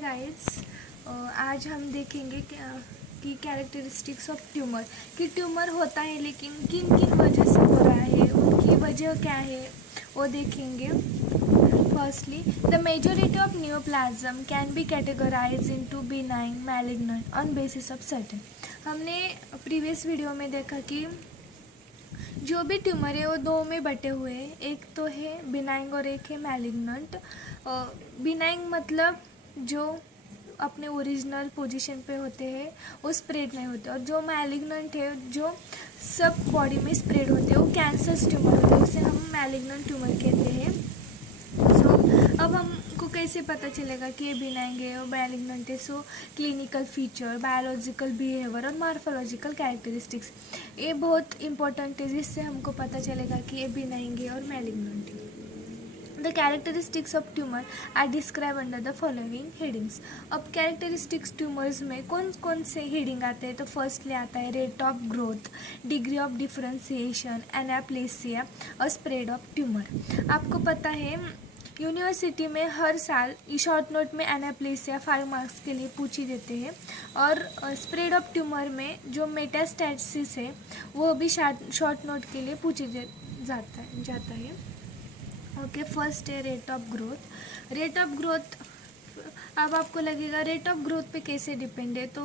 Guys, आज हम देखेंगे कि कैरेक्टरिस्टिक्स ऑफ ट्यूमर कि ट्यूमर होता है लेकिन किन किन वजह से हो रहा है, उनकी वजह क्या है वो देखेंगे। Firstly, the majority of neoplasm can be categorise into benign malignant on basis of certain. हमने प्रीवियस वीडियो में देखा कि जो भी ट्यूमर है वो दो में बटे हुए हैं, एक तो है बिनाइंग और एक है मैलिग्नेंट। बिनाइंग मतलब जो अपने ओरिजिनल पोजीशन पे होते हैं वो स्प्रेड नहीं होते, और जो मैलिग्नेंट है जो सब बॉडी में स्प्रेड होते हैं वो कैंसर ट्यूमर होते हैं, उसे हम मैलिग्नेंट ट्यूमर कहते हैं। सो अब हमको कैसे पता चलेगा कि ये बिनाइंग है और मैलिग्नेंट है? So clinical feature, biological behaviour और मॉर्फोलॉजिकल कैरेक्टरिस्टिक्स, ये बहुत इंपॉर्टेंट है जिससे हमको पता चलेगा कि ये बिनाइंग है और मैलिग्नेंट है। The characteristics of tumor are described under the following headings. अब कैरेक्टरिस्टिक्स ट्यूमर्स में कौन कौन से हेडिंग आते हैं? तो फर्स्टली आता है rate of growth, degree of differentiation, anaplasia और स्प्रेड ऑफ ट्यूमर। आपको पता है यूनिवर्सिटी में हर साल शॉर्ट नोट में एनाप्लेसिया 5 मार्क्स के लिए पूछी देते हैं, और स्प्रेड ऑफ ट्यूमर में जो मेटास्टैसिस है वो भी शॉर्ट नोट के लिए पूछी जाता है। ओके, फर्स्ट है rate of growth. Rate of growth, अब आपको लगेगा रेट ऑफ ग्रोथ पे कैसे डिपेंड है? तो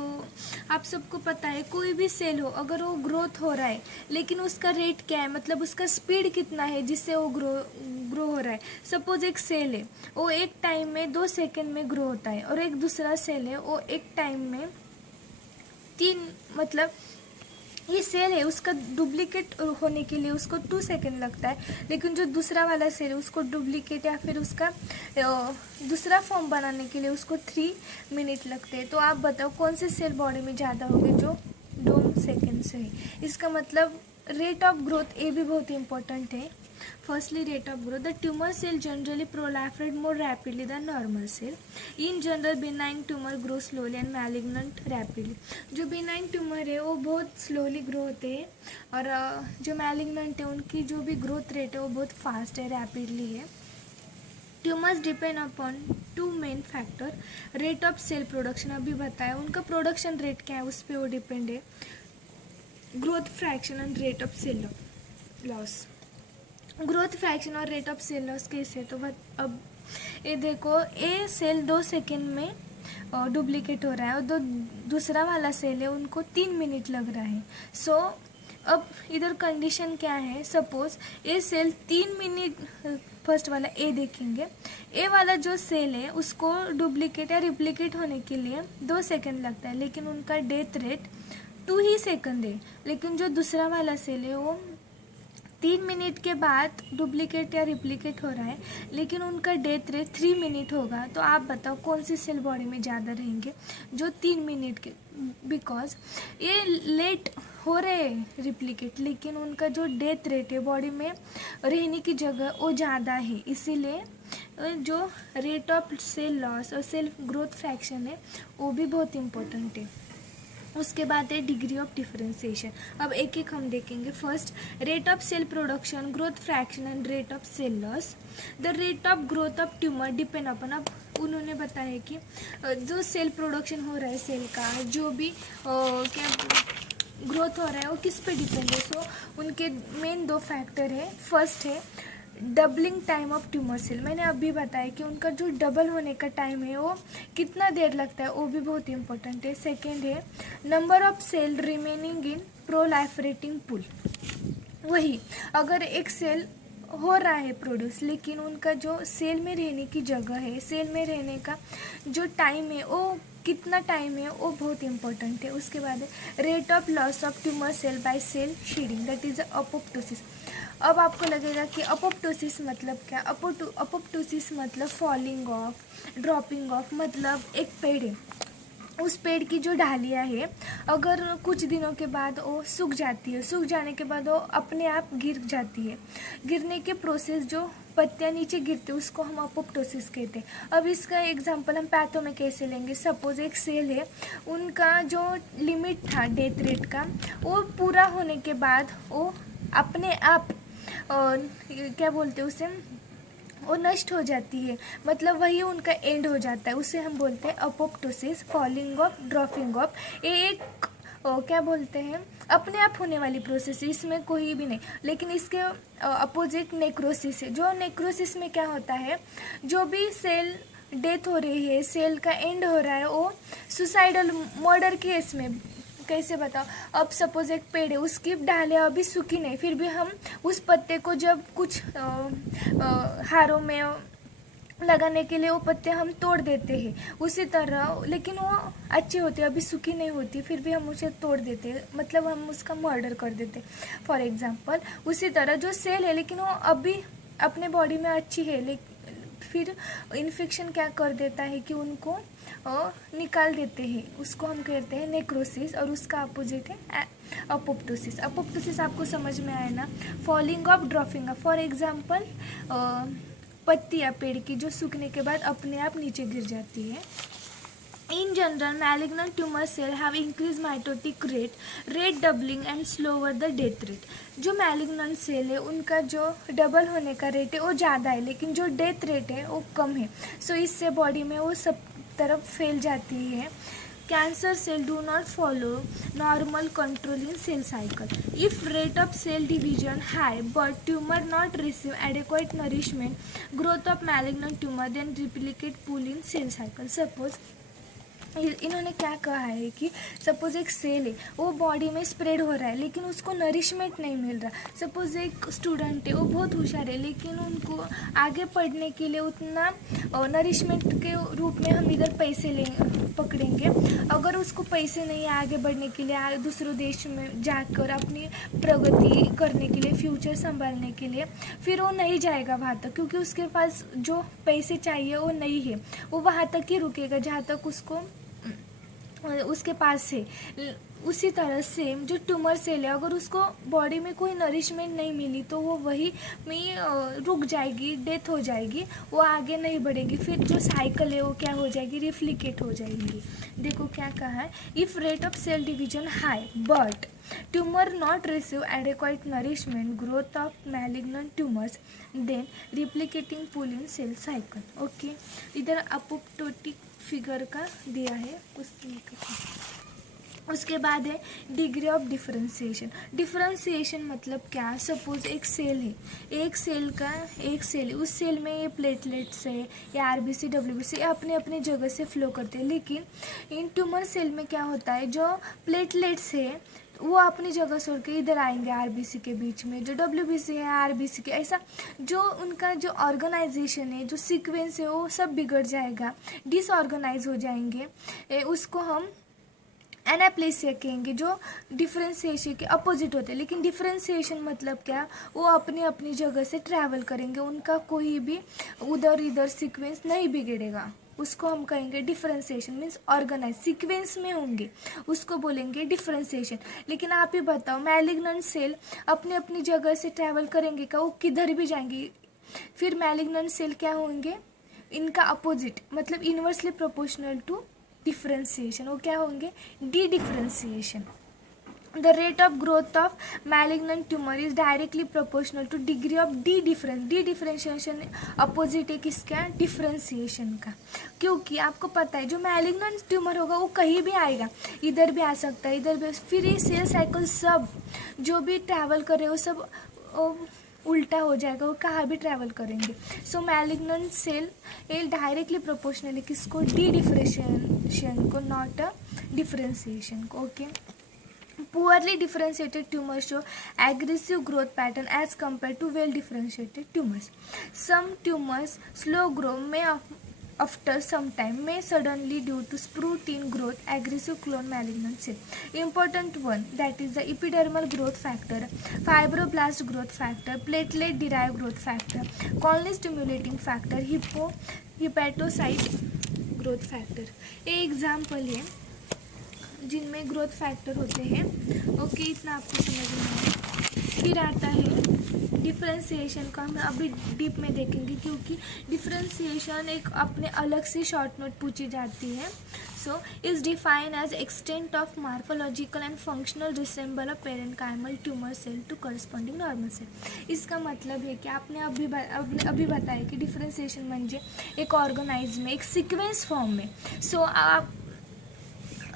आप सबको पता है कोई भी सेल हो, अगर वो ग्रोथ हो रहा है लेकिन उसका रेट क्या है, मतलब उसका स्पीड कितना है जिससे वो ग्रो हो रहा है। सपोज एक सेल है, वो एक टाइम में 2 सेकेंड में ग्रो होता है, और एक दूसरा सेल है वो एक टाइम में 3, मतलब ये सेल है उसका डुप्लीकेट होने के लिए उसको 2 सेकेंड लगता है, लेकिन जो दूसरा वाला सेल है उसको डुप्लीकेट या फिर उसका दूसरा फॉर्म बनाने के लिए उसको 3 मिनट लगते हैं। तो आप बताओ कौन से सेल बॉडी में ज़्यादा होंगे? जो 2 सेकेंड से है। इसका मतलब रेट ऑफ ग्रोथ ये भी बहुत इंपॉर्टेंट है। Firstly rate of growth, the tumour cell generally proliferate more rapidly than normal cell. In general benign tumour grow slowly and malignant rapidly. जो बिनाइन ट्यूमर है वो बहुत स्लोली ग्रो होते हैं, और जो मैलिग्नेंट है उनकी जो भी ग्रोथ रेट है वो बहुत फास्ट है, रैपिडली है। Tumours depend upon 2 main factor, rate of cell production, अभी बताया उनका प्रोडक्शन रेट क्या है उस पर वो डिपेंड है, growth fraction and rate of cell loss. Growth fraction और रेट ऑफ सेल लॉस कैसे? तो अब ये देखो, ए सेल 2 सेकेंड में डुप्लीकेट हो रहा है, और दूसरा वाला सेल है उनको 3 मिनट लग रहा है। सो अब इधर कंडीशन क्या है? सपोज ए सेल 3 मिनट, फर्स्ट वाला ए देखेंगे, ए वाला जो सेल है उसको डुप्लीकेट या रिप्लीकेट होने के लिए 2 सेकेंड लगता है, लेकिन उनका डेथ रेट 2 ही सेकेंड है। लेकिन जो दूसरा वाला सेल है वो 3 मिनट के बाद डुप्लीकेट या रिप्लीकेट हो रहा है, लेकिन उनका डेथ रेट 3 मिनट होगा। तो आप बताओ कौन से सेल बॉडी में ज़्यादा रहेंगे? जो 3 मिनट के, बिकॉज ये लेट हो रहे हैं रिप्लीकेट, लेकिन उनका जो डेथ रेट है बॉडी में रहने की जगह वो ज़्यादा है, इसीलिए जो रेट ऑफ सेल लॉस और सेल ग्रोथ फ्रैक्शन है वो भी बहुत इम्पोर्टेंट है। उसके बाद है डिग्री ऑफ डिफरेंशिएशन। अब एक एक हम देखेंगे। First, rate of cell production, growth fraction and rate of cell loss. The rate of growth of tumour depend upon, अब उन्होंने बताया कि जो सेल प्रोडक्शन हो रहा है सेल का, जो भी क्या ग्रोथ हो रहा है वो किस पे डिपेंड है? सो उनके मेन 2 फैक्टर है। फर्स्ट है doubling time of tumour cell, मैंने अभी बताया कि उनका जो डबल होने का टाइम है वो कितना देर लगता है, वो भी बहुत इंपॉर्टेंट है। सेकेंड है number of cell remaining in proliferating pool. वही अगर एक सेल हो रहा है प्रोड्यूस, लेकिन उनका जो सेल में रहने की जगह है, सेल में रहने का जो टाइम है वो कितना टाइम है वो बहुत इंपॉर्टेंट है। उसके बाद है rate of loss of tumour cell by cell shedding, that is apoptosis. अब आपको लगेगा कि अपोप्टोसिस मतलब क्या? अपोप्टोसिस मतलब फॉलिंग ऑफ, ड्रॉपिंग ऑफ, मतलब एक पेड़ है, उस पेड़ की जो डालियाँ है अगर कुछ दिनों के बाद वो सूख जाती है, सूख जाने के बाद वो अपने आप गिर जाती है, गिरने के प्रोसेस जो पत्तियाँ नीचे गिरते हैं उसको हम अपोप्टोसिस कहते हैं। अब इसका एग्जांपल हम पैथो में कैसे लेंगे? सपोज एक सेल है, उनका जो लिमिट था डेथ रेट का वो पूरा होने के बाद वो अपने आप क्या बोलते हैं उसे, वो नष्ट हो जाती है, मतलब वही उनका एंड हो जाता है। उसे हम बोलते हैं apoptosis, falling of, dropping of. ये एक क्या बोलते हैं, अपने आप होने वाली प्रोसेस है, इसमें कोई भी नहीं। लेकिन इसके अपोजिट नेक्रोसिस है। जो नेक्रोसिस में क्या होता है, जो भी सेल डेथ हो रही है, सेल का एंड हो रहा है, वो सुसाइडल मर्डर केस में। कैसे बताओ, अब सपोज एक पेड़ है, उसकी डालें अभी सूखी नहीं, फिर भी हम उस पत्ते को जब कुछ हारों में लगाने के लिए वो पत्ते हम तोड़ देते हैं, उसी तरह। लेकिन वो अच्छी होती है, अभी सूखी नहीं होती, फिर भी हम उसे तोड़ देते हैं, मतलब हम उसका मर्डर कर देते हैं फॉर एग्जांपल। उसी तरह जो सेल है, लेकिन वो अभी अपने बॉडी में अच्छी है, लेकिन फिर इन्फेक्शन क्या कर देता है कि उनको निकाल देते हैं, उसको हम कहते हैं नेक्रोसिस। और उसका अपोजिट है अपोप्टोसिस। अपोप्टोसिस आपको समझ में आए ना, falling of, dropping of. For example पत्तियाँ पेड़ की जो सूखने के बाद अपने आप नीचे गिर जाती है। In general, malignant tumor cell have increased mitotic rate doubling and slower the death rate. जो malignant cell है उनका जो डबल होने का रेट है वो ज़्यादा है, लेकिन जो डेथ रेट है वो कम है। सो इससे बॉडी में वो सब तरफ फैल जाती है। Cancer cell do not follow normal control in cell cycle. If rate of cell division high but tumor not receive adequate nourishment, growth of malignant tumor then replicate pool in cell cycle. Suppose इन्होंने क्या कहा है कि suppose एक cell है, वो body में spread हो रहा है, लेकिन उसको नरिशमेंट नहीं मिल रहा। सपोज एक स्टूडेंट है, वो बहुत होशियार है, लेकिन उनको आगे पढ़ने के लिए उतना नरिशमेंट के रूप में हम इधर पैसे पकड़ेंगे। अगर उसको पैसे नहीं है आगे बढ़ने के लिए, दूसरों देश में जाकर अपनी प्रगति करने के लिए, फ्यूचर संभालने के लिए, फिर वो नहीं जाएगा वहाँ तक, क्योंकि उसके पास जो पैसे चाहिए वो नहीं है। वो वहाँ तक ही रुकेगा जहाँ तक उसके पास है। उसी तरह से जो ट्यूमर सेल है, अगर उसको बॉडी में कोई नरिशमेंट नहीं मिली तो वो वही में रुक जाएगी, डेथ हो जाएगी, वो आगे नहीं बढ़ेगी। फिर जो साइकिल है वो क्या हो जाएगी, रिफ्लिकेट हो जाएगी। देखो क्या कहा है, if rate of cell division high but tumour not receive adequate nourishment, growth of malignant tumours then replicating pool in cell cycle. Okay, इधर अपोप्टोटिक फिगर का दिया है उसके बाद है डिग्री ऑफ डिफरेंशिएशन। डिफरेंशिएशन मतलब क्या, सपोज एक सेल है, एक सेल है, उस सेल में ये प्लेटलेट्स है या आरबीसी डब्ल्यूबीसी अपने अपने जगह से फ्लो करते हैं। लेकिन इन ट्यूमर सेल में क्या होता है, जो प्लेटलेट्स है वो अपनी जगह छोड़ के इधर आएंगे आरबीसी के बीच में, जो डब्ल्यूबीसी है आरबीसी के, ऐसा जो उनका जो ऑर्गेनाइजेशन है, जो सीक्वेंस है, वो सब बिगड़ जाएगा, डिसऑर्गेनाइज हो जाएंगे। उसको हम एनाप्लेसिया कहेंगे, जो डिफरेंशिएशन के अपोजिट होते हैं। लेकिन डिफरेंशिएशन मतलब क्या, वो अपनी अपनी जगह से ट्रैवल करेंगे, उनका कोई भी उधर इधर सीक्वेंस नहीं बिगड़ेगा, उसको हम कहेंगे डिफरेंशिएशन। मीन्स ऑर्गेनाइज सीक्वेंस में होंगे, उसको बोलेंगे डिफरेंशिएशन। लेकिन आप ही बताओ, मैलिग्नेंट सेल अपनी अपनी जगह से ट्रैवल करेंगे का, वो किधर भी जाएंगे। फिर मैलिग्नेंट सेल क्या होंगे, इनका अपोजिट, मतलब इन्वर्सली प्रोपोर्शनल टू डिफरेंशिएशन, वो क्या होंगे, D differentiation. The rate of growth of malignant tumor is directly proportional to degree of differentiation opposite है किसका, डिफरेंशिएशन का। क्योंकि आपको पता है जो मैलिग्नेंट ट्यूमर होगा वो कहीं भी आएगा, इधर भी आ सकता है, इधर भी। फिर ये सेल साइकिल सब जो भी ट्रैवल कर रहे हो सब उल्टा हो जाएगा, वो कहाँ भी ट्रैवल करेंगे। सो मैलिग्नेंट सेल ये डायरेक्टली प्रोपोर्शनल है किसको, डी डिफरेंशिएशन को, नॉट अ डिफरेंशिएशन को। Okay, poorly differentiated tumors show aggressive growth pattern as compared to well differentiated tumors. Some tumors slow grow may after some time, may suddenly due to protein growth, aggressive clone malignant cell. Important one, that is the epidermal growth factor, fibroblast growth factor, platelet derived growth factor, colony stimulating factor, hepatocyte growth factor. ये example है जिनमें growth factor होते हैं। Okay, इतना आपको समझ में आया। फिर आता है डिफरेंशिएशन को हम अभी डीप में देखेंगे, क्योंकि डिफरेंशिएशन एक अपने अलग से शॉर्ट नोट पूछी जाती है. So is define as extent of morphological and functional resemble of parenchymal tumour cell to corresponding normal cell. इसका मतलब है कि आपने अभी बताया कि डिफरेंशिएशन म्हणजे एक ऑर्गेनाइज में एक सिक्वेंस फॉर्म में. सो आप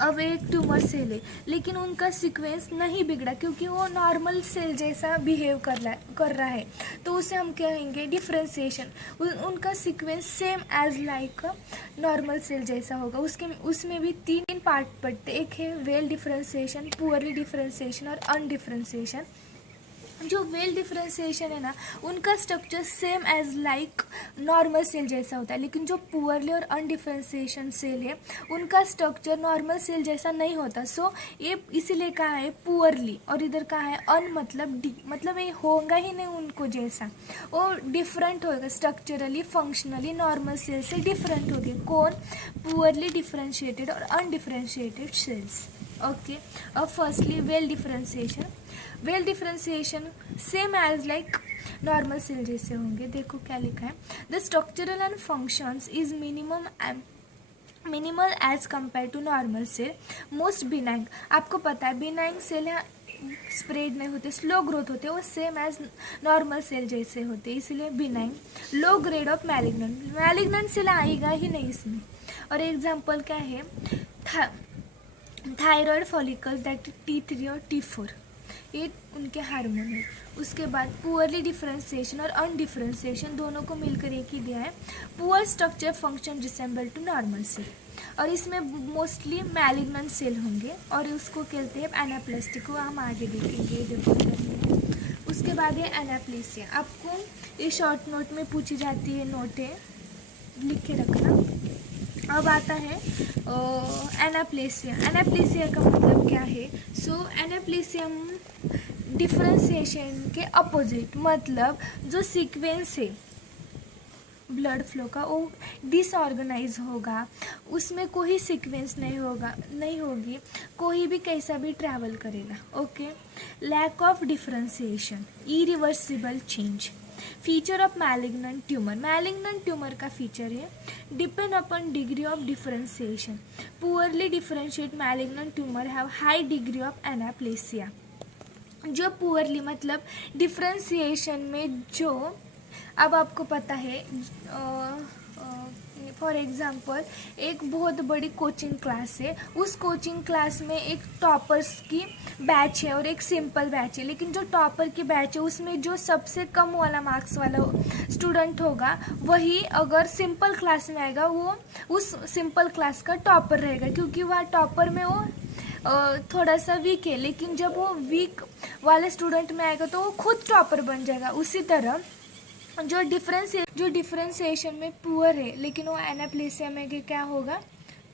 अब एक ट्यूमर सेल है, लेकिन उनका सीक्वेंस नहीं बिगड़ा क्योंकि वो नॉर्मल सेल जैसा बिहेव कर रहा है, तो उसे हम कहेंगे डिफरेंशिएशन. उनका sequence same as like normal cell जैसा होगा. उसमें भी 3 पार्ट पड़ते. एक है वेल डिफरेंशिएशन, पुअरली डिफरेंशिएशन और अनडिफरेंशिएशन. जो वेल डिफरेंशिएशन है ना, उनका structure same as like normal cell जैसा होता है, लेकिन जो पुअरली और अनडिफरेंशिएशन सेल है उनका स्ट्रक्चर नॉर्मल सेल जैसा नहीं होता. सो ये इसीलिए कहा है पुअरली, और इधर कहा है अन मतलब डी, मतलब ये होगा ही नहीं उनको जैसा, और डिफरेंट होगा स्ट्रक्चरली फंक्शनली नॉर्मल सेल से डिफरेंट होगी. कौन? पुअरली डिफरेंशिएटेड और अनडिफरेंशिएटेड सेल्स. ओके. अब firstly well differentiation. Well differentiation same as like normal cell जैसे होंगे. देखो क्या लिखा है. The structural and functions is minimal as compare to normal cell. Most benign. आपको पता है बिनाइंग सेल है, स्प्रेड नहीं होते, स्लो ग्रोथ होते, वो सेम एज नॉर्मल सेल जैसे होते, इसलिए benign. Low grade of malignant cell आएगा ही नहीं इसमें. और एग्जाम्पल क्या है? थायराइड फॉलिकल्स दैट T3 और T4, ये उनके हार्मोन है. उसके बाद पुअरली डिफरेंशिएशन और अनडिफरेंशिएशन दोनों को मिलकर एक ही दिया है. Poor structure function resemble to normal cell, और इसमें मोस्टली मैलिग्नेंट सेल होंगे, और उसको कहते हैं एनाप्लास्टिक. को हम आगे देखेंगे. देखो उसके बाद है एनाप्लेसिया. आपको ये शॉर्ट नोट में पूछी जाती है, नोटें लिख के रखना. अब आता है एनाप्लेसिया. एनाप्लेसिया का मतलब क्या है? सो एनाप्लेसियम डिफरेंशिएशन के अपोजिट, मतलब जो सीक्वेंस है ब्लड फ्लो का वो डिसऑर्गेनाइज होगा, उसमें कोई सीक्वेंस नहीं होगी, कोई भी कैसा भी ट्रैवल करेगा. Okay. Lack of differentiation, irreversible change. Feature of malignant tumour का फीचर है depend upon degree of differentiation. Poorly differentiate malignant tumour have high degree of anaplasia. जो पुअरली मतलब डिफरेंशिएशन में जो, अब आपको पता है फॉर एग्जांपल एक बहुत बड़ी कोचिंग क्लास है, उस कोचिंग क्लास में एक टॉपर्स की बैच है और एक सिंपल बैच है, लेकिन जो टॉपर की बैच है उसमें जो सबसे कम वाला मार्क्स वाला स्टूडेंट होगा वही अगर सिंपल क्लास में आएगा वो उस सिंपल क्लास का टॉपर रहेगा, क्योंकि वह टॉपर में वो थोड़ा सा वीक है, लेकिन जब वो वीक वाले स्टूडेंट में आएगा तो वो खुद टॉपर बन जाएगा. उसी तरह जो डिफरेंशिएशन में पुअर है लेकिन वो एनाप्लेसिया में क्या होगा?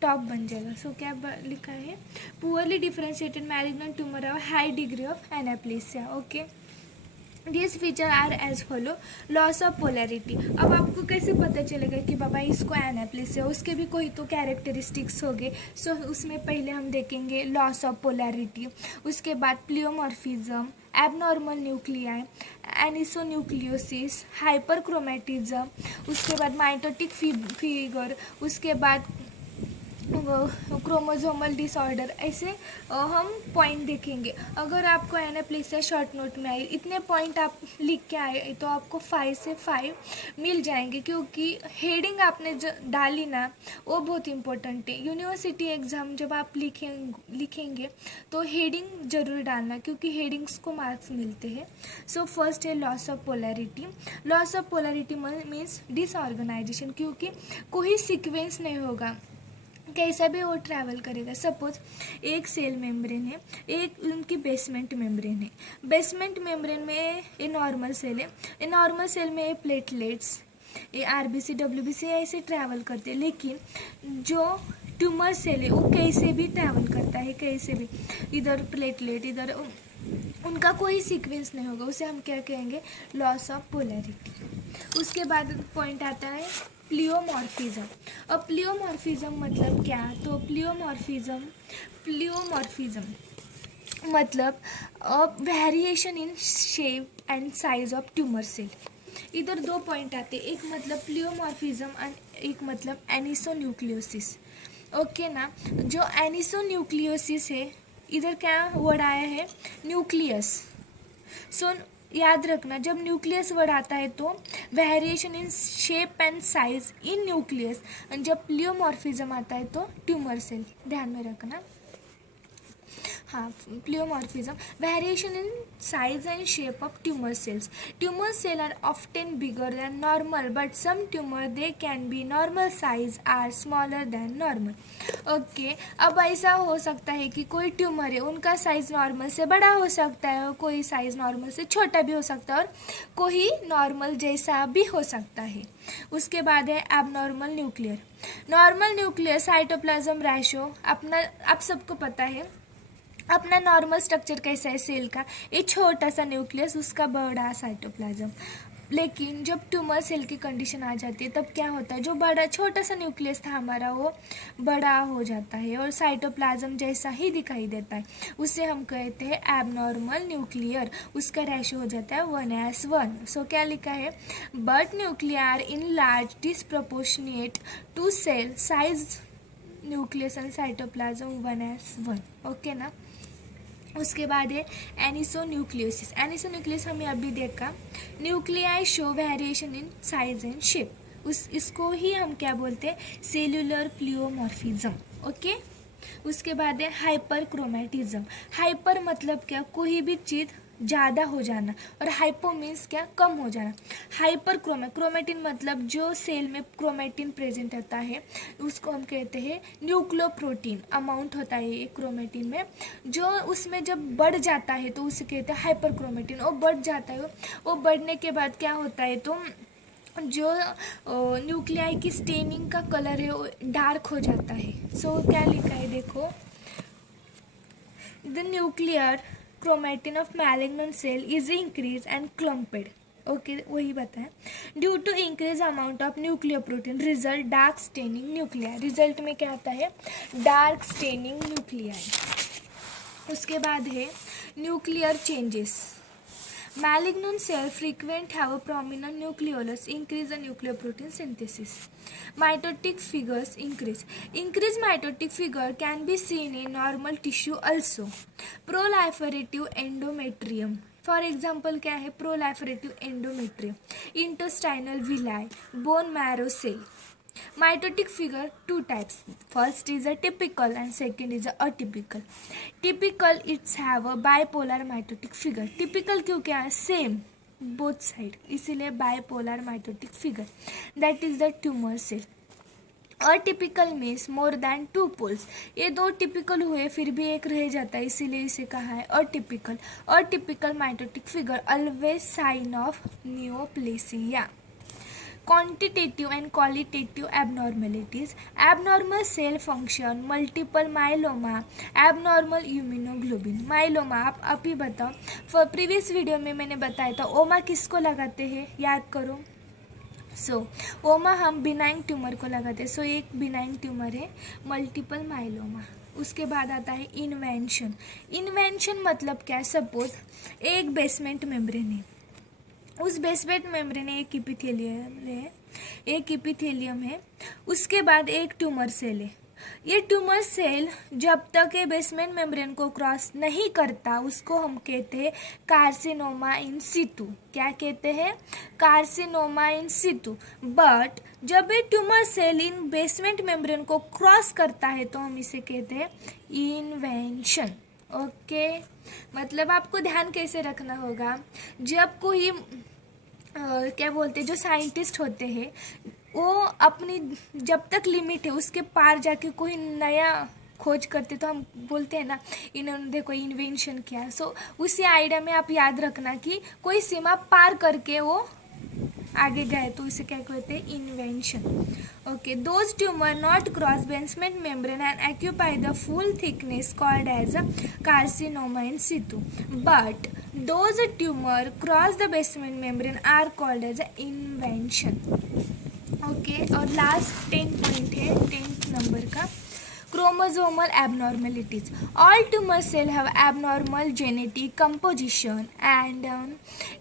टॉप बन जाएगा. सो क्या लिखा है? Poorly differentiated malignant tumour have high degree of anaplasia. Okay. This feature are as follow. Loss of polarity. अब आपको कैसे पता चलेगा कि बाबा इसको एनाप्लेसिया, उसके भी कोई तो कैरेक्टरिस्टिक्स होंगे. सो उसमें पहले हम देखेंगे लॉस ऑफ पोलैरिटी, उसके बाद प्लियोमॉर्फिज्म, एबनॉर्मल न्यूक्लियाई, एनिसोन्यूक्लियोसिस, हाइपरक्रोमेटिज्म, उसके बाद माइटोटिक फिगर, उसके बाद क्रोमोसोमल डिसऑर्डर. ऐसे हम पॉइंट देखेंगे. अगर आपको एनाप्लेसिया शॉर्ट नोट में आई, इतने पॉइंट आप लिख के आए तो आपको 5 से 5 मिल जाएंगे, क्योंकि हेडिंग आपने जो डाली ना वो बहुत इम्पोर्टेंट है. यूनिवर्सिटी एग्ज़ाम जब आप लिखेंगे तो हेडिंग ज़रूर डालना, क्योंकि हेडिंग्स को मार्क्स मिलते हैं. सो फर्स्ट है loss of polarity. Loss of polarity means disorganisation, क्योंकि कोई सीक्वेंस नहीं होगा, कैसा भी वो ट्रैवल करेगा. सपोज एक सेल मेम्ब्रेन है, एक उनकी बेसमेंट मेम्ब्रेन है. बेसमेंट मेम्ब्रेन में ये नॉर्मल सेल है, ये नॉर्मल सेल में ये प्लेटलेट्स, ये RBC WBC ऐसे ट्रैवल करते हैं. लेकिन जो ट्यूमर सेल है वो कैसे भी ट्रैवल करता है, कैसे भी, इधर प्लेटलेट इधर, उनका कोई सीक्वेंस नहीं होगा, उसे हम क्या कहेंगे? Loss of polarity. उसके बाद पॉइंट आता है प्लियोमॉर्फिज्म. अब प्लियोमॉर्फिज्म मतलब क्या? तो प्लियोमॉर्फिज्म मतलब variation in shape and size of tumour cell. इधर दो पॉइंट आते, एक मतलब प्लियोमॉर्फिज्म एंड एक मतलब एनिसोन्यूक्लियोसिस। ओके ना, जो एनिसोन्यूक्लियोसिस है, इधर क्या वर्ड आया है, न्यूक्लियस। सो याद रखना, जब न्यूक्लियस वर्ड आता है तो variation in shape and size in nucleus, जब प्लियोमॉर्फिज्म आता है तो ट्यूमर सेल, ध्यान में रखना। हाँ, pleomorphism, variation in size and shape of tumour cells. Tumour cell are often bigger than normal, but some tumour they can be normal size or smaller than normal. Okay, अब ऐसा हो सकता है कि कोई ट्यूमर है, उनका साइज नॉर्मल से बड़ा हो सकता है, कोई साइज नॉर्मल से छोटा भी हो सकता है, और कोई नॉर्मल जैसा भी हो सकता है। उसके बाद है abnormal nuclear. Normal nuclear cytoplasm ratio, अपना आप सबको पता है अपना नॉर्मल स्ट्रक्चर कैसा है सेल का, ये छोटा सा न्यूक्लियस, उसका बड़ा साइटोप्लाज्म। लेकिन जब ट्यूमर सेल की कंडीशन आ जाती है तब क्या होता है, जो बड़ा छोटा सा न्यूक्लियस था हमारा वो बड़ा हो जाता है और साइटोप्लाज्म जैसा ही दिखाई देता है, उसे हम कहते हैं एबनॉर्मल न्यूक्लियर। उसका रेशो हो जाता है 1:1। सो क्या लिखा है, but nuclear in large disproportionate to cell size nucleus and cytoplasm 1:1। Okay ना। उसके बाद है एनिसोन्यूक्लियोसिस। एनिसोन्यूक्लियोसिस हमें अभी देखा, nuclei show variation in size and shape, इसको ही हम क्या बोलते हैं, सेल्यूलर प्लियोमॉर्फिज्म। ओके। उसके बाद है हाइपर क्रोमेटिज्म। हाइपर मतलब क्या, कोई भी चीज़ ज़्यादा हो जाना, और हाइपो मीन्स क्या, कम हो जाना। हाइपर क्रोमेटिन मतलब जो सेल में क्रोमेटिन प्रेजेंट होता है उसको हम कहते हैं न्यूक्लियोप्रोटीन अमाउंट होता है एक क्रोमेटिन में, जो उसमें जब बढ़ जाता है तो उसे कहते हैं हाइपर क्रोमेटिन। वो बढ़ जाता है, वो बढ़ने के बाद क्या होता है, तो जो न्यूक्लियाई की स्टेनिंग का कलर है वो डार्क हो जाता है। सो क्या लिखा है देखो, the nuclear chromatin of malignant cell is increased and clumped. Okay, वही बताएं, due to increase amount of nucleoprotein result dark staining nuclear. Result में क्या आता है, डार्क स्टेनिंग न्यूक्लियर। उसके बाद है nuclear changes. Malignant cell frequent have a prominent nucleolus, increase the nucleoprotein synthesis. Mitotic figures increase. Increased mitotic figure can be seen in normal tissue also. Proliferative endometrium. For example क्या है, proliferative endometrium, intestinal villi, bone marrow cell. Mitotic figure two types. First is a typical and second is a atypical. Typical it's have a bipolar mitotic figure. Typical क्यों क्या है, same both side, इसीलिए bipolar mitotic figure. That is the tumor cell. Atypical means more than 2 poles. ये दो typical हुए फिर भी एक रह जाता है, इसीलिए इसे कहा है atypical. Atypical mitotic figure always sign of neoplasia. Quantitative and qualitative abnormalities. Abnormal cell function, multiple myeloma, abnormal immunoglobulin. myeloma आप ही बताओ, प्रीवियस वीडियो में मैंने बताया था ओमा किसको लगाते हैं, याद करो। ओमा हम बिनाइन ट्यूमर को लगाते हैं। एक बिनाइन ट्यूमर है मल्टीपल माइलोमा। उसके बाद आता है इन्वेंशन। इन्वेंशन मतलब क्या, सपोज एक बेसमेंट मेम्ब्रेन है, उस बेसमेंट मेम्ब्रेन एक इपिथेलियम है, उसके बाद एक ट्यूमर सेल है। ये ट्यूमर सेल जब तक ये बेसमेंट मेम्ब्रेन को क्रॉस नहीं करता उसको हम कहते हैं कार्सिनोमा इन सितु। क्या कहते हैं, कार्सिनोमा इन सितु। बट जब ये ट्यूमर सेल इन बेसमेंट मेम्ब्रेन को क्रॉस करता है तो हम इसे कहते हैं इन्वेंशन। ओके, मतलब आपको ध्यान कैसे रखना होगा, जब कोई क्या बोलते हैं, जो साइंटिस्ट होते हैं वो अपनी जब तक लिमिट है उसके पार जाके कोई नया खोज करते तो हम बोलते हैं ना इन्होंने देखो इन्वेंशन किया। उसी आइडिया में आप याद रखना कि कोई सीमा पार करके वो आगे गए तो इसे क्या कहते हैं, invasion. Okay, those tumour not cross basement membrane and occupy the full thickness called as a carcinoma in situ, but those tumour cross the basement membrane are called as a invasion. Okay, और last 10 point है 10th number का, Chromosomal abnormalities. All tumor cells have abnormal genetic composition and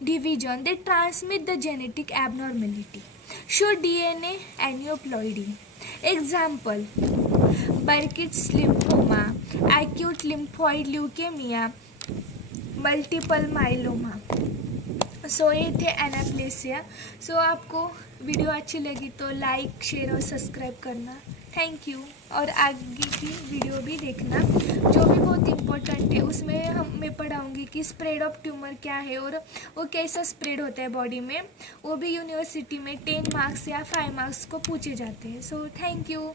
division. They transmit the genetic abnormality. Show DNA aneuploidy. Example: Burkitt's lymphoma, acute lymphoid leukemia, multiple myeloma. So ये थे anaplasia. So आपको video अच्छी लगी तो like, share और subscribe करना. Thank you. और आगे की वीडियो भी देखना जो भी बहुत इम्पोर्टेंट है. उसमें मैं पढ़ाऊँगी कि स्प्रेड ऑफ ट्यूमर क्या है और वो कैसा स्प्रेड होता है बॉडी में. वो भी यूनिवर्सिटी में 10 मार्क्स या 5 मार्क्स को पूछे जाते हैं. So thank you.